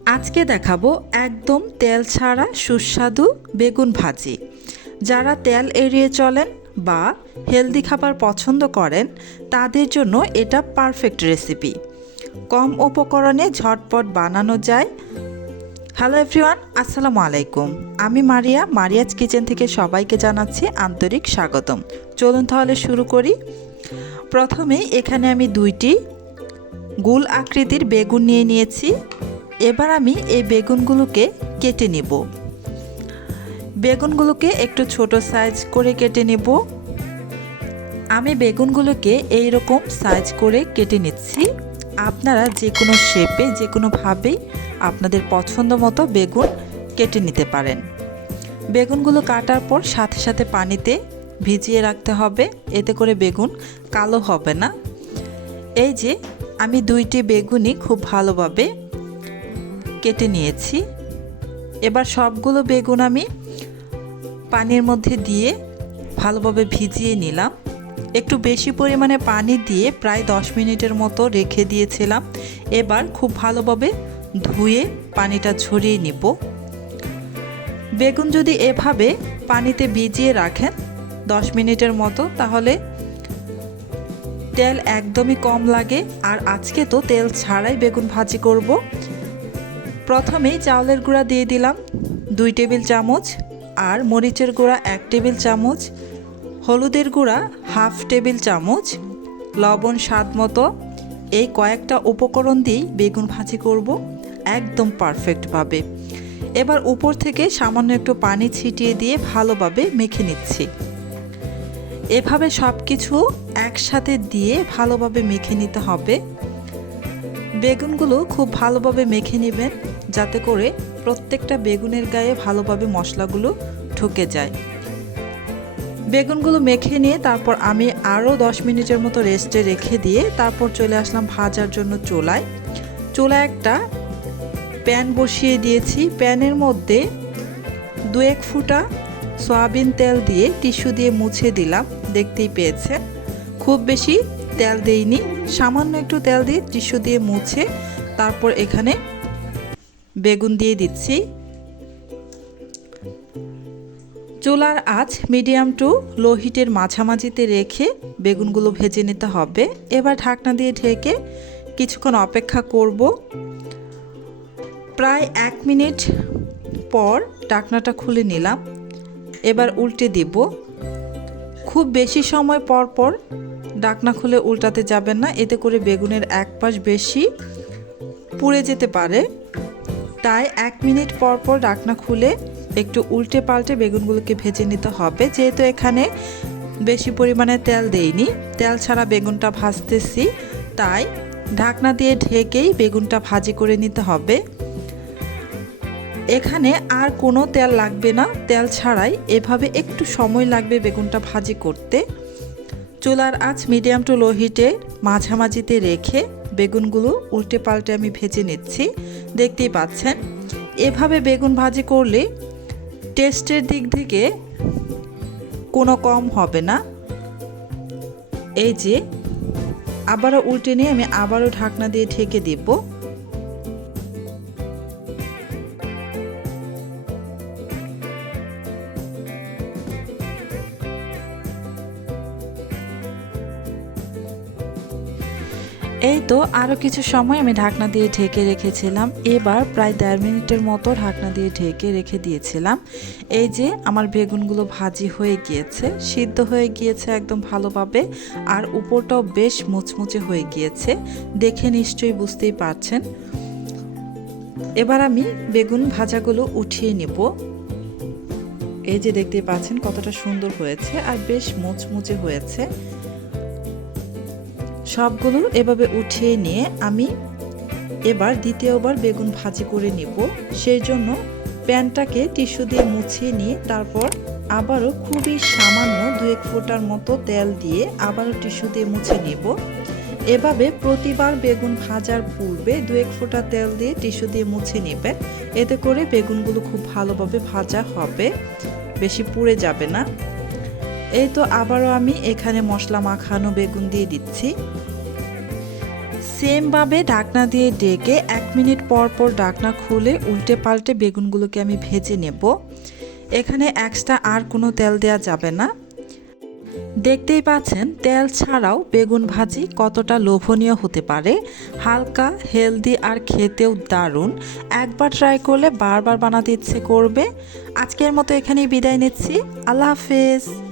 আজকে দেখাবো একদম তেল ছাড়া সুস্বাদু বেগুন ভাজি। যারা তেল এড়িয়ে চলেন বা হেলদি খাবার পছন্দ করেন, তাদের জন্য এটা পারফেক্ট রেসিপি। কম উপকরণে ঝটপট বানানো যায়। হ্যালো এভরিওয়ান, আসসালামু আলাইকুম। আমি মারিয়া, মারিয়াজ কিচেন থেকে সবাইকে জানাচ্ছি আন্তরিক স্বাগতম। চলুন তাহলে শুরু করি। প্রথমেই এখানে আমি দুইটি গোল আকৃতির বেগুন নিয়ে নিয়েছি। এবার আমি এই বেগুনগুলোকে কেটে নেব। বেগুনগুলোকে একটু ছোট সাইজ করে কেটে নেব। আমি বেগুনগুলোকে এই রকম সাইজ করে কেটে নিচ্ছি। আপনারা যে কোনো শেপে যে কোনোভাবেই আপনাদের পছন্দ মতো বেগুন কেটে নিতে পারেন। বেগুনগুলো কাটার পর সাথে সাথে পানিতে ভিজিয়ে রাখতে হবে। এতে করে বেগুন কালো হবে না। এই যে, আমি দুইটি বেগুনই খুব ভালোভাবে কেটে নিয়েছি। এবার সবগুলো বেগুন আমি পানির মধ্যে দিয়ে ভালোভাবে ভিজিয়ে নিলাম। একটু বেশি পরিমাণে পানি দিয়ে প্রায় দশ মিনিটের মতো রেখে দিয়েছিলাম। এবার খুব ভালোভাবে ধুয়ে পানিটা ঝরিয়ে নিব। বেগুন যদি এভাবে পানিতে ভিজিয়ে রাখেন দশ মিনিটের মতো, তাহলে তেল একদমই কম লাগে। আর আজকে তো তেল ছাড়াই বেগুন ভাজি করব। প্রথমেই চাউলের গুঁড়া দিয়ে দিলাম, দুই টেবিল চামচ, আর মরিচের গুঁড়া এক টেবিল চামচ, হলুদের গুঁড়া হাফ টেবিল চামচ, লবণ স্বাদ মতো। এই কয়েকটা উপকরণ দিয়েই বেগুন ভাজি করব, একদম পারফেক্টভাবে। এবার উপর থেকে সামান্য একটু পানি ছিটিয়ে দিয়ে ভালোভাবে মেখে নিচ্ছি। এভাবে সব কিছু একসাথে দিয়ে ভালোভাবে মেখে নিতে হবে। বেগুনগুলো খুব ভালোভাবে মেখে নেবেন, যাতে করে প্রত্যেকটা বেগুনের গায়ে ভালোভাবে মশলাগুলো ঢুকে যায়। বেগুনগুলো মেখে নিয়ে তারপর আমি আরও দশ মিনিটের মতো রেস্টে রেখে দিয়ে তারপর চলে আসলাম ভাজার জন্য চোলায়। চুলায় একটা প্যান বসিয়ে দিয়েছি। প্যানের মধ্যে দু এক ফুটা সয়াবিন তেল দিয়ে টিস্যু দিয়ে মুছে দিলাম, দেখতেই পেয়েছে খুব বেশি তেল দেইনি। সামান্য একটু তেল দিয়ে টিস্যু দিয়ে মুছে তারপর এখানে বেগুন দিয়ে দিচ্ছি। চুলার আঁচ মিডিয়াম টু লো হিটের মাঝামাঝিতে রেখে বেগুনগুলো ভেজে নিতে হবে। এবার ঢাকনা দিয়ে ঢেকে কিছুক্ষণ অপেক্ষা করব। প্রায় এক মিনিট পর ঢাকনাটা খুলে নিলাম। এবার উল্টে দিব। খুব বেশি সময় পর পর ডাকনা খুলে উল্টাতে যাবেন না, এতে করে বেগুনের এক পাশ বেশি পুড়ে যেতে পারে। তাই এক মিনিট পর পর ডাকনা খুলে একটু উল্টে পাল্টে বেগুনগুলোকে ভেজে নিতে হবে। যেহেতু এখানে বেশি পরিমাণে তেল দেইনি, তেল ছাড়া বেগুনটা ভাজতেছি, তাই ঢাকনা দিয়ে ঢেকেই বেগুনটা ভাজি করে নিতে হবে। এখানে আর কোনো তেল লাগবে না, তেল ছাড়াই। এভাবে একটু সময় লাগবে বেগুনটা ভাজি করতে। চুলার আঁচ মিডিয়াম টু লো হিটে মাঝামাঝিতে রেখে বেগুনগুলো উল্টে পাল্টে আমি ভেজে নিচ্ছি। দেখতেই পাচ্ছেন, এভাবে বেগুন ভাজি করলে টেস্টের দিক থেকে কোনো কম হবে না। এই যে, আবারও উল্টে নিয়ে আমি আবারও ঢাকনা দিয়ে ঢেকে দিব। এই তো আরও কিছু সময় আমি ঢাকনা দিয়ে ঢেকে রেখেছিলাম। এবার প্রায় দেড় মিনিটের মতো ঢাকনা দিয়ে ঢেকে রেখে দিয়েছিলাম। এই যে আমার বেগুনগুলো ভাজি হয়ে গিয়েছে, সিদ্ধ হয়ে গিয়েছে একদম ভালোভাবে, আর উপরটাও বেশ মুচমুচে হয়ে গিয়েছে। দেখে নিশ্চয়ই বুঝতেই পারছেন। এবার আমি বেগুন ভাজাগুলো উঠিয়ে নেব। এই যে দেখতে পাচ্ছেন কতটা সুন্দর হয়েছে আর বেশ মুচমুচে হয়েছে। সবগুলো এভাবে উঠিয়ে নিয়ে আমি এবার দ্বিতীয়বার বেগুন ভাজি করে নিব। সেই জন্য প্যানটাকে টিস্যু দিয়ে মুছিয়ে নিয়ে তারপর আবারও খুবই সামান্য দু এক ফোঁটার মতো তেল দিয়ে আবারও টিস্যু দিয়ে মুছে নিব। এভাবে প্রতিবার বেগুন ভাজার পূর্বে দু এক ফোঁটা তেল দিয়ে টিস্যু দিয়ে মুছে নেবেন এতে করে বেগুনগুলো খুব ভালোভাবে ভাজা হবে, বেশি পুড়ে যাবে না। এই তো আবারও আমি এখানে মশলা মাখানো বেগুন দিয়ে দিচ্ছি। সেমভাবে ঢাকনা দিয়ে ডেকে এক মিনিট পর পর ঢাকনা খুলে উল্টে পাল্টে বেগুনগুলোকে আমি ভেজে নেব। এখানে এক্সট্রা আর কোনো তেল দেওয়া যাবে না। দেখতেই পাচ্ছেন, তেল ছাড়াও বেগুন ভাজি কতটা লোভনীয় হতে পারে। হালকা, হেলদি আর খেতেও দারুণ। একবার ট্রাই করলে বারবার বানাতে ইচ্ছে করবে। আজকের মতো এখানেই বিদায় নিচ্ছি। আল্লাহ হাফেজ।